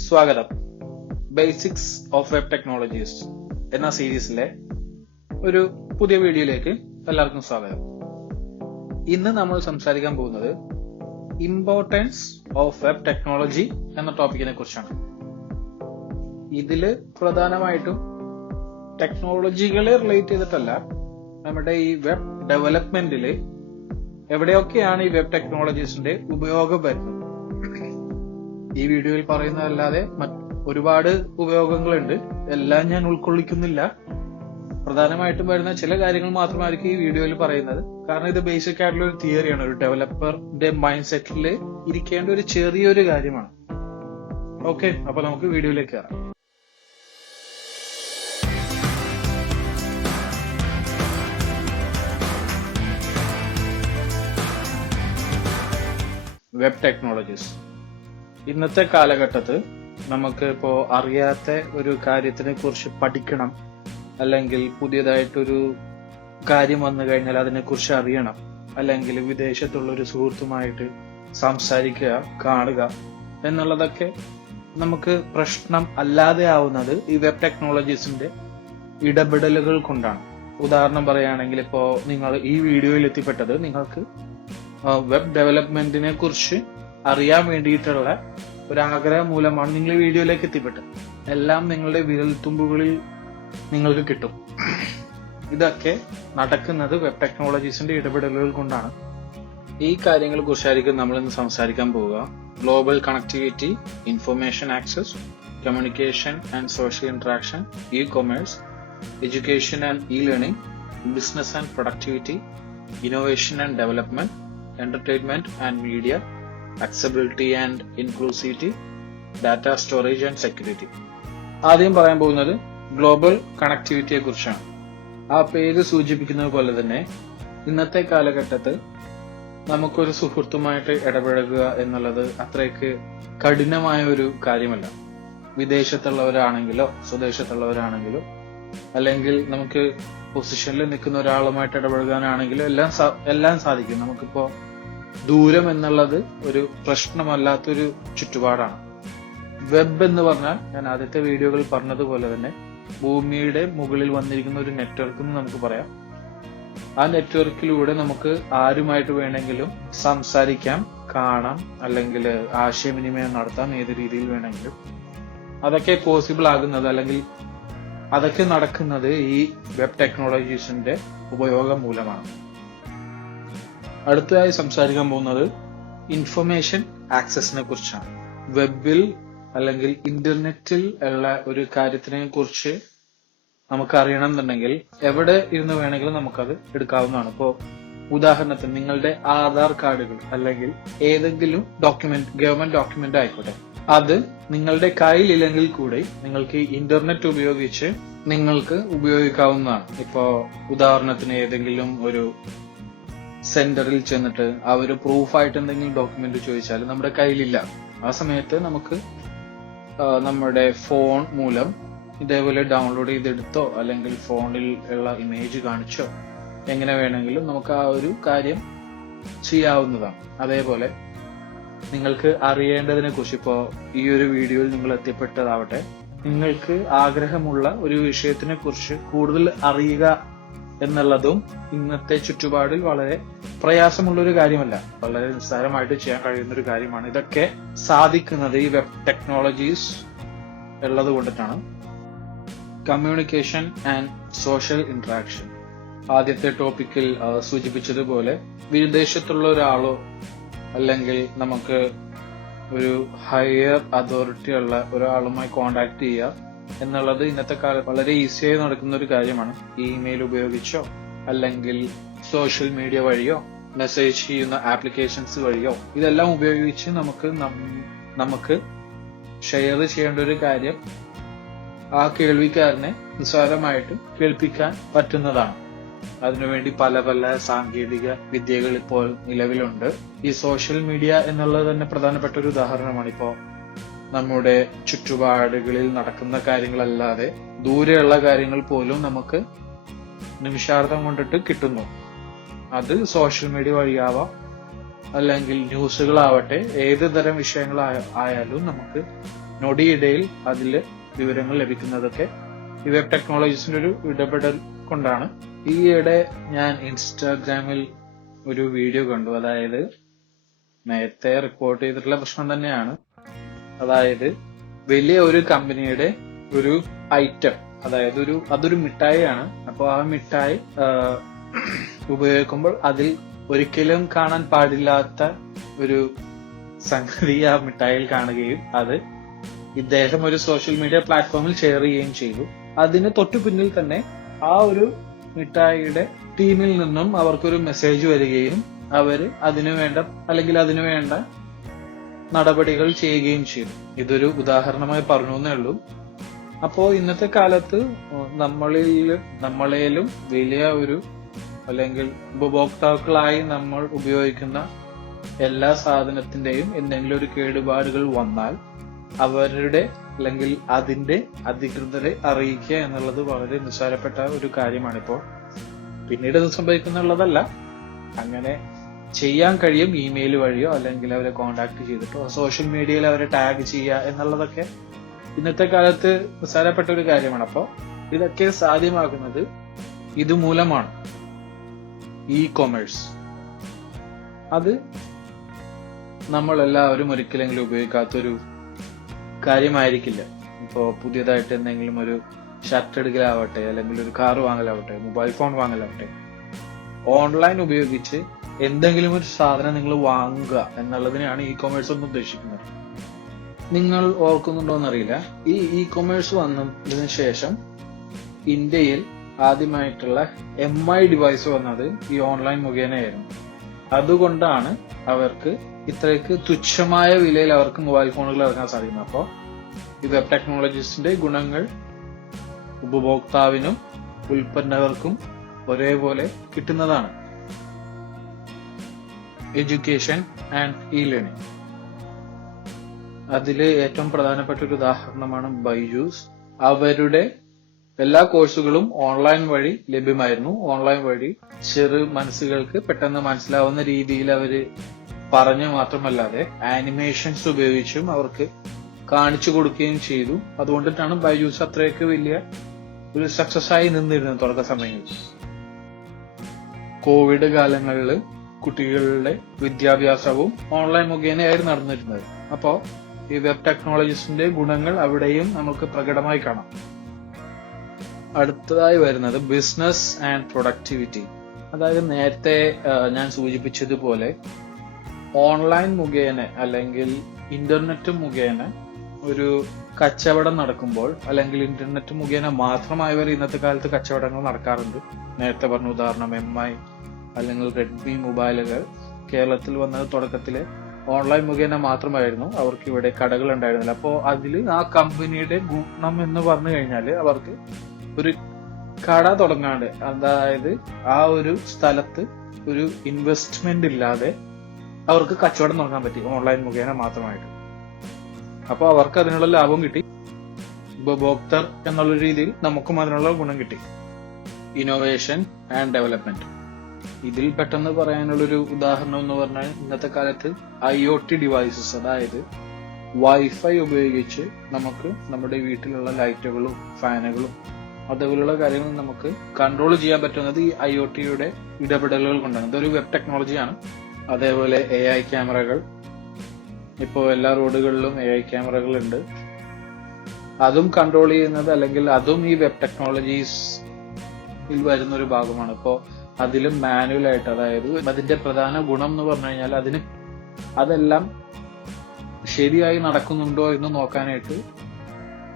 സ്വാഗതം. Basics of web technologies എന്ന സീരീസിലെ ഒരു പുതിയ വീഡിയോയിലേക്ക് എല്ലാവർക്കും സ്വാഗതം. ഇന്ന് നമ്മൾ സംസാരിക്കാൻ പോകുന്നത് ഇമ്പോർട്ടൻസ് ഓഫ് വെബ് ടെക്നോളജി എന്ന ടോപ്പിക്കിനെ കുറിച്ചാണ്. ഇതില് പ്രധാനമായിട്ടും ടെക്നോളജികളെ റിലേറ്റ് ചെയ്തിട്ടല്ല, നമ്മുടെ ഈ വെബ് ഡെവലപ്മെന്റില് എവിടെയൊക്കെയാണ് ഈ വെബ് ടെക്നോളജീസിന്റെ ഉപയോഗം വരുന്നത്. ഈ വീഡിയോയിൽ പറയുന്നതല്ലാതെ ഒരുപാട് ഉപയോഗങ്ങളുണ്ട്, എല്ലാം ഞാൻ ഉൾക്കൊള്ളിക്കുന്നില്ല. പ്രധാനമായിട്ടും വരുന്ന ചില കാര്യങ്ങൾ മാത്രമായിരിക്കും ഈ വീഡിയോയിൽ പറയുന്നത്. കാരണം ഇത് ബേസിക് ആയിട്ടുള്ള ഒരു തിയറിയാണ്, ഒരു ഡെവലപ്പറിന്റെ മൈൻഡ് സെറ്റിൽ ഇരിക്കേണ്ട ഒരു ചെറിയൊരു കാര്യമാണ്. ഓക്കെ, അപ്പൊ നമുക്ക് വീഡിയോയിലേക്ക് കയറാം. വെബ് ടെക്നോളജീസ് ഇന്നത്തെ കാലഘട്ടത്തിൽ നമുക്ക് ഇപ്പോ അറിയാത്ത ഒരു കാര്യത്തിനെ കുറിച്ച് പഠിക്കണം, അല്ലെങ്കിൽ പുതിയതായിട്ടൊരു കാര്യം വന്നു കഴിഞ്ഞാൽ അതിനെക്കുറിച്ച് അറിയണം, അല്ലെങ്കിൽ വിദേശത്തുള്ള ഒരു സുഹൃത്തുമായിട്ട് സംസാരിക്കുക, കാണുക എന്നുള്ളതൊക്കെ നമുക്ക് പ്രശ്നം അല്ലാതെ ആവുന്നത് ഈ വെബ് ടെക്നോളജീസിന്റെ ഇടപെടലുകൾ കൊണ്ടാണ്. ഉദാഹരണം പറയുകയാണെങ്കിൽ, ഇപ്പോ നിങ്ങൾ ഈ വീഡിയോയിൽ എത്തിപ്പെട്ടത് നിങ്ങൾക്ക് വെബ് ഡെവലപ്മെന്റിനെ കുറിച്ച് അറിയാൻ വേണ്ടിയിട്ടുള്ള ഒരാഗ്രഹം മൂലമാണ് നിങ്ങൾ ഈ വീഡിയോയിലേക്ക് എത്തിപ്പെട്ടത്. എല്ലാം നിങ്ങളുടെ വിരൽത്തുമ്പുകളിൽ നിങ്ങൾക്ക് കിട്ടും. ഇതൊക്കെ നടക്കുന്നത് വെബ് ടെക്നോളജീസിന്റെ ഇടപെടലുകൾ കൊണ്ടാണ്. ഈ കാര്യങ്ങളെ കുറിച്ചായിരിക്കും നമ്മൾ ഇന്ന് സംസാരിക്കാൻ പോവുക. Global connectivity, information access, communication and social interaction, E commerce, education and E learning, business and productivity, innovation and development, entertainment and media, accessibility and inclusivity, data storage and security. ആദ്യം പറയാൻ പോകുന്നത് ഗ്ലോബൽ കണക്ടിവിറ്റിയെ കുറിച്ചാണ്. ആ പേര് സൂചിപ്പിക്കുന്നത് പോലെ തന്നെ ഇന്നത്തെ കാലഘട്ടത്തിൽ നമുക്കൊരു സുഹൃത്തുമായിട്ട് ഇടപഴകുക എന്നുള്ളത് അത്രയ്ക്ക് കഠിനമായ ഒരു കാര്യമല്ല. വിദേശത്തുള്ളവരാണെങ്കിലോ സ്വദേശത്തുള്ളവരാണെങ്കിലോ, അല്ലെങ്കിൽ നമുക്ക് പൊസിഷനിൽ നിൽക്കുന്ന ഒരാളുമായിട്ട് ഇടപഴകാനാണെങ്കിലും എല്ലാം സാധിക്കും. നമുക്കിപ്പോ ദൂരം എന്നുള്ളത് ഒരു പ്രശ്നമല്ലാത്തൊരു ചുറ്റുപാടാണ്. വെബ് എന്ന് പറഞ്ഞാൽ, ഞാൻ ആദ്യത്തെ വീഡിയോകളിൽ പറഞ്ഞതുപോലെ തന്നെ, ഭൂമിയുടെ മുകളിൽ വന്നിരിക്കുന്ന ഒരു നെറ്റ്വർക്ക് എന്ന് നമുക്ക് പറയാം. ആ നെറ്റ്വർക്കിലൂടെ നമുക്ക് ആരുമായിട്ട് വേണമെങ്കിലും സംസാരിക്കാം, കാണാം, അല്ലെങ്കിൽ ആശയവിനിമയം നടത്താം, ഏത് രീതിയിൽ വേണമെങ്കിലും. അതൊക്കെ പോസിബിൾ ആകുന്നത്, അല്ലെങ്കിൽ അതൊക്കെ നടക്കുന്നത് ഈ വെബ് ടെക്നോളജീസിന്റെ ഉപയോഗം മൂലമാണ്. അടുത്തതായി സംസാരിക്കാൻ പോകുന്നത് ഇൻഫർമേഷൻ ആക്സസിനെ കുറിച്ചാണ്. വെബിൽ അല്ലെങ്കിൽ ഇന്റർനെറ്റിൽ ഉള്ള ഒരു കാര്യത്തിനെ കുറിച്ച് നമുക്ക് അറിയണം എന്നുണ്ടെങ്കിൽ എവിടെ ഇരുന്ന് വേണമെങ്കിലും നമുക്കത് എടുക്കാവുന്നതാണ്. ഇപ്പോ ഉദാഹരണത്തിന് നിങ്ങളുടെ ആധാർ കാർഡുകൾ അല്ലെങ്കിൽ ഏതെങ്കിലും ഡോക്യുമെന്റ്, ഗവൺമെന്റ് ഡോക്യുമെന്റ് ആയിക്കോട്ടെ, അത് നിങ്ങളുടെ കയ്യിലില്ലെങ്കിൽ കൂടെ നിങ്ങൾക്ക് ഇന്റർനെറ്റ് ഉപയോഗിച്ച് നിങ്ങൾക്ക് ഉപയോഗിക്കാവുന്നതാണ്. ഇപ്പോ ഉദാഹരണത്തിന് ഏതെങ്കിലും ഒരു സെന്ററിൽ ചെന്നിട്ട് അവര് പ്രൂഫായിട്ട് എന്തെങ്കിലും ഡോക്യുമെന്റ് ചോദിച്ചാൽ നമ്മുടെ കയ്യിലില്ല. ആ സമയത്ത് നമുക്ക് നമ്മുടെ ഫോൺ മൂലം ഇതേപോലെ ഡൗൺലോഡ് ചെയ്തെടുത്തോ അല്ലെങ്കിൽ ഫോണിൽ ഉള്ള ഇമേജ് കാണിച്ചോ എങ്ങനെ വേണമെങ്കിലും നമുക്ക് ആ ഒരു കാര്യം ചെയ്യാവുന്നതാണ്. അതേപോലെ നിങ്ങൾക്ക് അറിയേണ്ടതിനെ കുറിച്ച്, ഇപ്പോ ഈ ഒരു വീഡിയോയിൽ നിങ്ങൾ എത്തിപ്പെട്ടതാവട്ടെ, നിങ്ങൾക്ക് ആഗ്രഹമുള്ള ഒരു വിഷയത്തിനെ കുറിച്ച് കൂടുതൽ അറിയുക എന്നുള്ളതും ഇന്നത്തെ ചുറ്റുപാടിൽ വളരെ പ്രയാസമുള്ള ഒരു കാര്യമല്ല, വളരെ നിസ്സാരമായിട്ട് ചെയ്യാൻ കഴിയുന്ന ഒരു കാര്യമാണ്. ഇതൊക്കെ സാധിക്കുന്നത് ഈ വെബ് ടെക്നോളജീസ് ഉള്ളത് കൊണ്ടിട്ടാണ്. കമ്മ്യൂണിക്കേഷൻ ആൻഡ് സോഷ്യൽ ഇന്ററാക്ഷൻ, ആദ്യത്തെ ടോപ്പിക്കിൽ സൂചിപ്പിച്ചതുപോലെ വിദേശത്തുള്ള ഒരാളോ അല്ലെങ്കിൽ നമുക്ക് ഒരു ഹയർ അതോറിറ്റി ഉള്ള ഒരാളുമായി കോണ്ടാക്ട് ചെയ്യുക എന്നുള്ളത് ഇന്നത്തെ കാലത്ത് വളരെ ഈസിയായി നടക്കുന്ന ഒരു കാര്യമാണ്. ഇമെയിൽ ഉപയോഗിച്ചോ അല്ലെങ്കിൽ സോഷ്യൽ മീഡിയ വഴിയോ മെസ്സേജ് ചെയ്യുന്ന ആപ്ലിക്കേഷൻസ് വഴിയോ ഇതെല്ലാം ഉപയോഗിച്ച് നമുക്ക് ഷെയർ ചെയ്യേണ്ട ഒരു കാര്യം ആ കേൾവിക്കാരനെ നിസ്സാരമായിട്ട് കേൾപ്പിക്കാൻ പറ്റുന്നതാണ്. അതിനുവേണ്ടി പല പല സാങ്കേതിക വിദ്യകൾ ഇപ്പോൾ നിലവിലുണ്ട്. ഈ സോഷ്യൽ മീഡിയ എന്നുള്ളത് തന്നെ പ്രധാനപ്പെട്ട ഒരു ഉദാഹരണമാണ്. ഇപ്പോ നമ്മുടെ ചുറ്റുപാടുകളിൽ നടക്കുന്ന കാര്യങ്ങളല്ലാതെ ദൂരെയുള്ള കാര്യങ്ങൾ പോലും നമുക്ക് നിമിഷാർത്ഥം കൊണ്ടിട്ട് കിട്ടുന്നു. അത് സോഷ്യൽ മീഡിയ വഴിയാവാം, അല്ലെങ്കിൽ ന്യൂസുകളാവട്ടെ, ഏത് തരം ആയാലും നമുക്ക് നൊടിയിടയിൽ അതിൽ വിവരങ്ങൾ ലഭിക്കുന്നതൊക്കെ ഈ വെബ് ടെക്നോളജീസിന്റെ ഒരു ഇടപെടൽ കൊണ്ടാണ്. ഈയിടെ ഞാൻ ഇൻസ്റ്റാഗ്രാമിൽ ഒരു വീഡിയോ കണ്ടു. അതായത് നേരത്തെ റിപ്പോർട്ട് ചെയ്തിട്ടുള്ള പ്രശ്നം തന്നെയാണ്. അതായത് വലിയ ഒരു കമ്പനിയുടെ ഒരു ഐറ്റം, അതായത് അതൊരു മിഠായിയാണ്. അപ്പോൾ ആ മിഠായി ഉപയോഗിക്കുമ്പോൾ അതിൽ ഒരിക്കലും കാണാൻ പാടില്ലാത്ത ഒരു സംഗതി ആ മിഠായിൽ കാണുകയും അത് ഇദ്ദേഹം ഒരു സോഷ്യൽ മീഡിയ പ്ലാറ്റ്ഫോമിൽ ഷെയർ ചെയ്യുകയും ചെയ്തു. അതിന് തൊട്ടു പിന്നിൽ തന്നെ ആ ഒരു മിഠായിയുടെ ടീമിൽ നിന്നും അവർക്കൊരു മെസ്സേജ് വരികയും അവര് അതിനു വേണ്ട നടപടികൾ ചെയ്യുകയും ചെയ്തു. ഇതൊരു ഉദാഹരണമായി പറഞ്ഞു എന്നേ ഉള്ളൂ. അപ്പോ ഇന്നത്തെ കാലത്ത് നമ്മളേലും വലിയ ഒരു അല്ലെങ്കിൽ ഉപഭോക്താക്കളായി നമ്മൾ ഉപയോഗിക്കുന്ന എല്ലാ സാധനത്തിന്റെയും എന്തെങ്കിലും ഒരു കേടുപാടുകൾ വന്നാൽ അവരുടെ അല്ലെങ്കിൽ അതിന്റെ അധികൃതരെ അറിയിക്കുക എന്നുള്ളത് വളരെ നിസ്സാരപ്പെട്ട ഒരു കാര്യമാണിപ്പോൾ. പിന്നീട് ഇത് സംഭവിക്കുന്നുള്ളതല്ല, അങ്ങനെ ചെയ്യാൻ കഴിയും. ഇമെയിൽ വഴിയോ അല്ലെങ്കിൽ അവരെ കോണ്ടാക്ട് ചെയ്തിട്ടോ സോഷ്യൽ മീഡിയയിൽ അവരെ ടാഗ് ചെയ്യുക എന്നുള്ളതൊക്കെ ഇന്നത്തെ കാലത്ത് നിസ്സാരപ്പെട്ട ഒരു കാര്യമാണ്. അപ്പോൾ ഇതൊക്കെ സാധ്യമാകുന്നത് ഇതുമൂലമാണ്. ഇ-കൊമേഴ്സ് അത് നമ്മളെല്ലാവരും ഒരിക്കലെങ്കിലും ഉപയോഗിക്കാത്തൊരു കാര്യമായിരിക്കില്ല. ഇപ്പോൾ പുതിയതായിട്ട് എന്തെങ്കിലും ഒരു ഷർട്ട് എടുക്കലാവട്ടെ, അല്ലെങ്കിൽ ഒരു കാർ വാങ്ങലാവട്ടെ, മൊബൈൽ ഫോൺ വാങ്ങലാവട്ടെ, ഓൺലൈൻ ഉപയോഗിച്ച് എന്തെങ്കിലും ഒരു സാധനം നിങ്ങൾ വാങ്ങുക എന്നുള്ളതിനെയാണ് ഇ-കൊമേഴ്സ് എന്ന് ഉദ്ദേശിക്കുന്നത്. നിങ്ങൾ ഓർക്കുന്നുണ്ടോന്നറിയില്ല, ഈ ഇ-കൊമേഴ്സ് വന്നതിന് ശേഷം ഇന്ത്യയിൽ ആദ്യമായിട്ടുള്ള MI ഡിവൈസ് വന്നത് ഈ ഓൺലൈൻ മുഖേനയായിരുന്നു. അതുകൊണ്ടാണ് അവർക്ക് ഇത്രയ്ക്ക് തുച്ഛമായ വിലയിൽ അവർക്ക് മൊബൈൽ ഫോണുകൾ ഇറങ്ങാൻ സാധിക്കുന്നത്. അപ്പോൾ ഈ വെബ് ടെക്നോളജീസിന്റെ ഗുണങ്ങൾ ഉപഭോക്താവിനും ഉൽപ്പന്നവർക്കും ഒരേപോലെ കിട്ടുന്നതാണ്. എഡ്യൂക്കേഷൻ ആൻഡ് ഇ-ലേണിംഗ്, അതില് ഏറ്റവും പ്രധാനപ്പെട്ട ഒരു ഉദാഹരണമാണ് ബൈജൂസ്. അവരുടെ എല്ലാ കോഴ്സുകളും ഓൺലൈൻ വഴി ലഭ്യമായിരുന്നു. ഓൺലൈൻ വഴി ചെറു മനസ്സുകൾക്ക് പെട്ടെന്ന് മനസ്സിലാവുന്ന രീതിയിൽ അവര് പറഞ്ഞു മാത്രമല്ലാതെ ആനിമേഷൻസ് ഉപയോഗിച്ചും അവർക്ക് കാണിച്ചു കൊടുക്കുകയും ചെയ്തു. അതുകൊണ്ടിട്ടാണ് ബൈജൂസ് അത്രയൊക്കെ വലിയ ഒരു സക്സസ് ആയി നിന്നിരുന്നത് തുടക്ക സമയങ്ങളിൽ. കോവിഡ് കാലങ്ങളിൽ കുട്ടികളുടെ വിദ്യാഭ്യാസവും ഓൺലൈൻ മുഖേനയായിരുന്നു നടന്നിരുന്നത്. അപ്പോൾ ഈ വെബ് ടെക്നോളജീസിന്റെ ഗുണങ്ങൾ അവിടെയും നമുക്ക് പ്രകടമായി കാണാം. അടുത്തതായി വരുന്നത് ബിസിനസ് ആൻഡ് പ്രൊഡക്ടിവിറ്റി. അതായത് നേരത്തെ ഞാൻ സൂചിപ്പിച്ചതുപോലെ ഓൺലൈൻ മുഖേന അല്ലെങ്കിൽ ഇന്റർനെറ്റ് മുഖേന ഒരു കച്ചവടം നടക്കുമ്പോൾ, അല്ലെങ്കിൽ ഇന്റർനെറ്റ് മുഖേന മാത്രമായവർ ഇന്നത്തെ കാലത്ത് കച്ചവടങ്ങൾ നടക്കാറുണ്ട്. നേരത്തെ പറഞ്ഞ ഉദാഹരണം MI അല്ലെങ്കിൽ റെഡ്മി മൊബൈലുകൾ കേരളത്തിൽ വന്നത് തുടക്കത്തില് ഓൺലൈൻ മുഖേന മാത്രമായിരുന്നു. അവർക്ക് ഇവിടെ കടകൾ ഉണ്ടായിരുന്നില്ല. അപ്പോൾ അതിൽ ആ കമ്പനിയുടെ ഗുണം എന്ന് പറഞ്ഞു കഴിഞ്ഞാൽ അവർക്ക് ഒരു കട തുടങ്ങാണ്ട്, അതായത് ആ ഒരു സ്ഥലത്ത് ഒരു ഇൻവെസ്റ്റ്മെന്റ് ഇല്ലാതെ അവർക്ക് കച്ചവടം തുടങ്ങാൻ പറ്റി ഓൺലൈൻ മുഖേന മാത്രമായിട്ട്. അപ്പോൾ അവർക്ക് അതിനുള്ള ലാഭം കിട്ടി. ഉപഭോക്തർ എന്നുള്ള രീതിയിൽ നമുക്കും അതിനുള്ള ഗുണം കിട്ടി. ഇന്നോവേഷൻ ആൻഡ് ഡെവലപ്മെന്റ്, ഇതിൽ പെട്ടെന്ന് പറയാനുള്ളൊരു ഉദാഹരണം എന്ന് പറഞ്ഞാൽ ഇന്നത്തെ കാലത്ത് IoT ഡിവൈസസ്, അതായത് വൈഫൈ ഉപയോഗിച്ച് നമുക്ക് നമ്മുടെ വീട്ടിലുള്ള ലൈറ്റുകളും ഫാനുകളും അതേപോലുള്ള കാര്യങ്ങൾ നമുക്ക് കൺട്രോൾ ചെയ്യാൻ പറ്റുന്നത് ഈ IoTയുടെ ഇടപെടലുകൾ കൊണ്ടാണ്. ഇതൊരു വെബ് ടെക്നോളജിയാണ്. അതേപോലെ AI ക്യാമറകൾ, ഇപ്പോൾ എല്ലാ റോഡുകളിലും AI ക്യാമറകൾ ഉണ്ട്. അതും കൺട്രോൾ ചെയ്യുന്നത്, അല്ലെങ്കിൽ അതും ഈ വെബ് ടെക്നോളജീസിൽ വരുന്ന ഒരു ഭാഗമാണ്. ഇപ്പോൾ അതിലും മാനുവൽ ആയിട്ട്, അതായത് അതിന്റെ പ്രധാന ഗുണം എന്ന് പറഞ്ഞു കഴിഞ്ഞാൽ അതെല്ലാം ശരിയായി നടക്കുന്നുണ്ടോ എന്ന് നോക്കാനായിട്ട്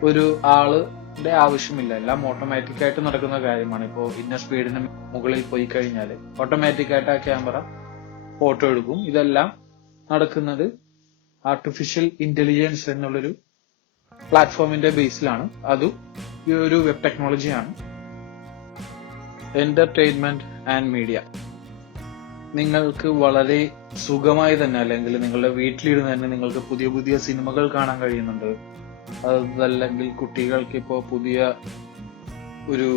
ഒരു ആളുടെ ആവശ്യമില്ല. എല്ലാം ഓട്ടോമാറ്റിക് ആയിട്ട് നടക്കുന്ന കാര്യമാണ്. ഇപ്പോൾ ഇന്ന സ്പീഡിന് മുകളിൽ പോയി കഴിഞ്ഞാൽ ഓട്ടോമാറ്റിക് ആയിട്ട് ആ ക്യാമറ ഫോട്ടോ എടുക്കും. ഇതെല്ലാം നടക്കുന്നത് ആർട്ടിഫിഷ്യൽ ഇന്റലിജൻസ് എന്നുള്ളൊരു പ്ലാറ്റ്ഫോമിന്റെ ബേസിലാണ്. അതും ഈ ഒരു വെബ് ടെക്നോളജിയാണ്. എന്റർടൈൻമെന്റ് ആൻഡ് മീഡിയ, നിങ്ങൾക്ക് വളരെ സുഖമായി തന്നെ, അല്ലെങ്കിൽ നിങ്ങളുടെ വീട്ടിലിരുന്ന് തന്നെ നിങ്ങൾക്ക് പുതിയ പുതിയ സിനിമകൾ കാണാൻ കഴിയുന്നുണ്ട്. അതല്ലെങ്കിൽ കുട്ടികൾക്ക് ഇപ്പോൾ പുതിയ ഒരു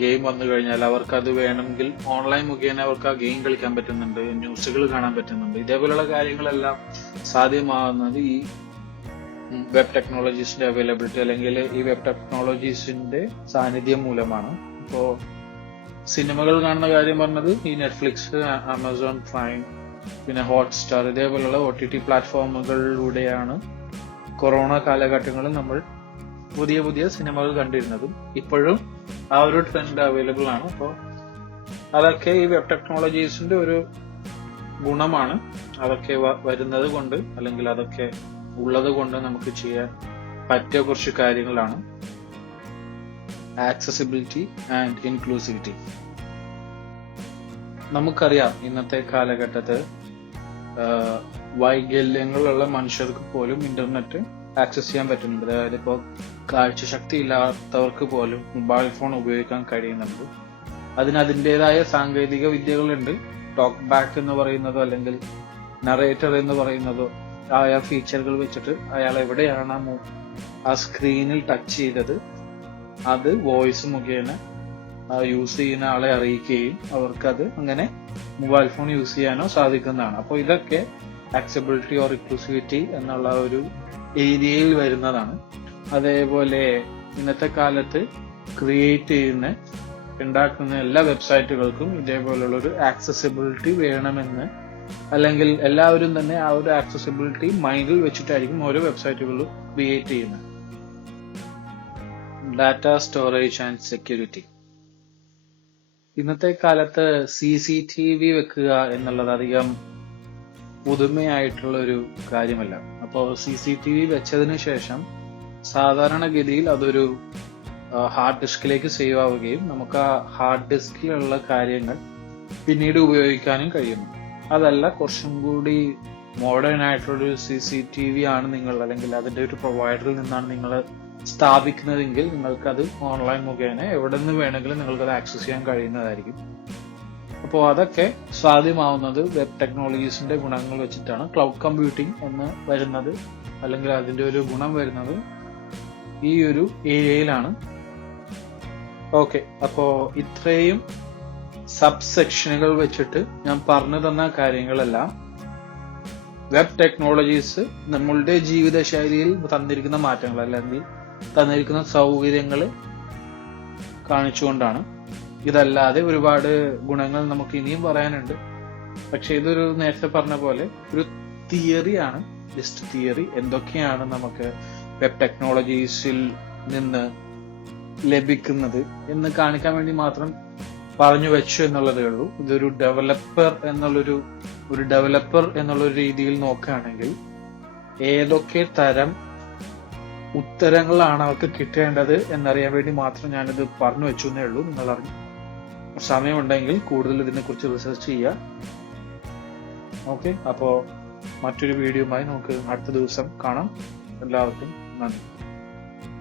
ഗെയിം വന്നു കഴിഞ്ഞാൽ അവർക്ക് അത് വേണമെങ്കിൽ ഓൺലൈൻ മുഖേന അവർക്ക് ആ ഗെയിം കളിക്കാൻ പറ്റുന്നുണ്ട്, ന്യൂസുകൾ കാണാൻ പറ്റുന്നുണ്ട്. ഇതേപോലുള്ള കാര്യങ്ങളെല്ലാം സാധ്യമാകുന്നത് ഈ വെബ് ടെക്നോളജീസിന്റെ അവൈലബിലിറ്റി അല്ലെങ്കിൽ ഈ വെബ് ടെക്നോളജീസിന്റെ സാന്നിധ്യം മൂലമാണ്. ഇപ്പോ സിനിമകൾ കാണുന്ന കാര്യം പറഞ്ഞത് ഈ നെറ്റ്ഫ്ലിക്സ്, ആമസോൺ പ്രൈം, പിന്നെ ഹോട്ട്സ്റ്റാർ ഇതേപോലുള്ള OTT പ്ലാറ്റ്ഫോമുകളിലൂടെയാണ് കൊറോണ കാലഘട്ടങ്ങളിൽ നമ്മൾ പുതിയ പുതിയ സിനിമകൾ കണ്ടിരുന്നതും ഇപ്പോഴും ആ ഒരു ട്രെൻഡ് അവൈലബിൾ ആണ്. അപ്പോൾ അതൊക്കെ ഈ വെബ് ടെക്നോളജീസിന്റെ ഒരു ഗുണമാണ്. അതൊക്കെ വരുന്നത് കൊണ്ട് അല്ലെങ്കിൽ അതൊക്കെ ഉള്ളത് കൊണ്ട് നമുക്ക് ചെയ്യാൻ പറ്റിയ കുറച്ച് കാര്യങ്ങളാണ് ആക്സസിബിലിറ്റി ആൻഡ് ഇൻക്ലൂസിവിറ്റി. നമുക്കറിയാം ഇന്നത്തെ കാലഘട്ടത്ത് വൈകല്യങ്ങളുള്ള മനുഷ്യർക്ക് പോലും ഇന്റർനെറ്റ് ആക്സസ് ചെയ്യാൻ പറ്റുന്നുണ്ട്. അതായത് ഇപ്പോൾ കാഴ്ചശക്തി ഇല്ലാത്തവർക്ക് പോലും മൊബൈൽ ഫോൺ ഉപയോഗിക്കാൻ കഴിയുന്നുണ്ട്. അതിൻ്റെതായ സാങ്കേതിക വിദ്യകളുണ്ട്. ടോക്ക് ബാക്ക് എന്ന് പറയുന്നതോ അല്ലെങ്കിൽ നറേറ്റർ എന്ന് പറയുന്നതോ ആയ ഫീച്ചറുകൾ വെച്ചിട്ട് അയാൾ എവിടെയാണ് ആ സ്ക്രീനിൽ ടച്ച് ചെയ്തത് അത് വോയിസ് മുഖേന യൂസ് ചെയ്യുന്ന ആളെ അറിയിക്കുകയും അവർക്കത് അങ്ങനെ മൊബൈൽ ഫോൺ യൂസ് ചെയ്യാനോ സാധിക്കുന്നതാണ്. അപ്പോൾ ഇതൊക്കെ ആക്സസിബിലിറ്റി ഓർ ഇൻക്ലൂസിവിറ്റി എന്നുള്ള ഒരു ഏരിയയിൽ വരുന്നതാണ്. അതേപോലെ ഇന്നത്തെ കാലത്ത് ഉണ്ടാക്കുന്ന എല്ലാ വെബ്സൈറ്റുകൾക്കും ഇതേപോലുള്ള ഒരു ആക്സസിബിലിറ്റി വേണമെന്ന്, അല്ലെങ്കിൽ എല്ലാവരും തന്നെ ആ ഒരു ആക്സസിബിലിറ്റി മൈൻഡിൽ വെച്ചിട്ടായിരിക്കും ഓരോ വെബ്സൈറ്റുകളും ക്രിയേറ്റ് ചെയ്യുന്നത്. Data storage and security. ഇന്നത്തെ കാലത്ത് CCTV വെക്കുക എന്നുള്ളത് അധികം പുതുമയായിട്ടുള്ള ഒരു കാര്യമല്ല. അപ്പോൾ CCTV വെച്ചതിന് ശേഷം സാധാരണഗതിയിൽ അതൊരു ഹാർഡ് ഡിസ്കിലേക്ക് സേവ് ആവുകയും നമുക്ക് ആ ഹാർഡ് ഡിസ്കിലുള്ള കാര്യങ്ങൾ പിന്നീട് ഉപയോഗിക്കാനും കഴിയുന്നു. അതല്ല, കുറച്ചും കൂടി മോഡേൺ ആയിട്ടുള്ളൊരു CCTV ആണ് നിങ്ങൾ അല്ലെങ്കിൽ അതിന്റെ ഒരു പ്രൊവൈഡറിൽ നിന്നാണ് നിങ്ങൾ സ്ഥാപിക്കുന്നതെങ്കിൽ നിങ്ങൾക്കത് ഓൺലൈൻ മുഖേന എവിടെ നിന്ന് വേണമെങ്കിലും നിങ്ങൾക്കത് ആക്സസ് ചെയ്യാൻ കഴിയുന്നതായിരിക്കും. അപ്പോൾ അതൊക്കെ സാധ്യമാവുന്നത് വെബ് ടെക്നോളജീസിന്റെ ഗുണങ്ങൾ വെച്ചിട്ടാണ്. ക്ലൗഡ് കമ്പ്യൂട്ടിംഗ് എന്ന് വരുന്നത് അല്ലെങ്കിൽ അതിന്റെ ഒരു ഗുണം വരുന്നത് ഈ ഒരു ഏരിയയിലാണ്. ഓക്കെ, അപ്പോ ഇത്രയും സബ് സെക്ഷനുകൾ വെച്ചിട്ട് ഞാൻ പറഞ്ഞു തന്ന കാര്യങ്ങളെല്ലാം വെബ് ടെക്നോളജീസ് നമ്മളുടെ ജീവിതശൈലിയിൽ തന്നിരിക്കുന്ന മാറ്റങ്ങൾ അല്ലെങ്കിൽ തന്നിരിക്കുന്ന സൗകര്യങ്ങൾ കാണിച്ചുകൊണ്ടാണ്. ഇതല്ലാതെ ഒരുപാട് ഗുണങ്ങൾ നമുക്ക് ഇനിയും പറയാനുണ്ട്. പക്ഷെ ഇതൊരു നേരത്തെ പറഞ്ഞ പോലെ ഒരു തിയറിയാണ്, ജസ്റ്റ് തിയറി. എന്തൊക്കെയാണ് നമുക്ക് വെബ് ടെക്നോളജീസിൽ നിന്ന് ലഭിക്കുന്നത് എന്ന് കാണിക്കാൻ വേണ്ടി മാത്രം പറഞ്ഞു വെച്ചു എന്നുള്ളതേ ഉള്ളൂ. ഇതൊരു ഡെവലപ്പർ എന്നുള്ള രീതിയിൽ നോക്കുകയാണെങ്കിൽ ഏതൊക്കെ തരം ഉത്തരങ്ങളാണ് അവർക്ക് കിട്ടേണ്ടത് എന്നറിയാൻ വേണ്ടി മാത്രം ഞാനിത് പറഞ്ഞു വെച്ചു എന്നേ ഉള്ളൂ. നിങ്ങൾ അറിഞ്ഞു സമയമുണ്ടെങ്കിൽ കൂടുതൽ ഇതിനെക്കുറിച്ച് റിസർച്ച് ചെയ്യുക. ഓക്കെ, അപ്പോൾ മറ്റൊരു വീഡിയോയുമായി നമുക്ക് അടുത്ത ദിവസം കാണാം. എല്ലാവർക്കും നന്ദി.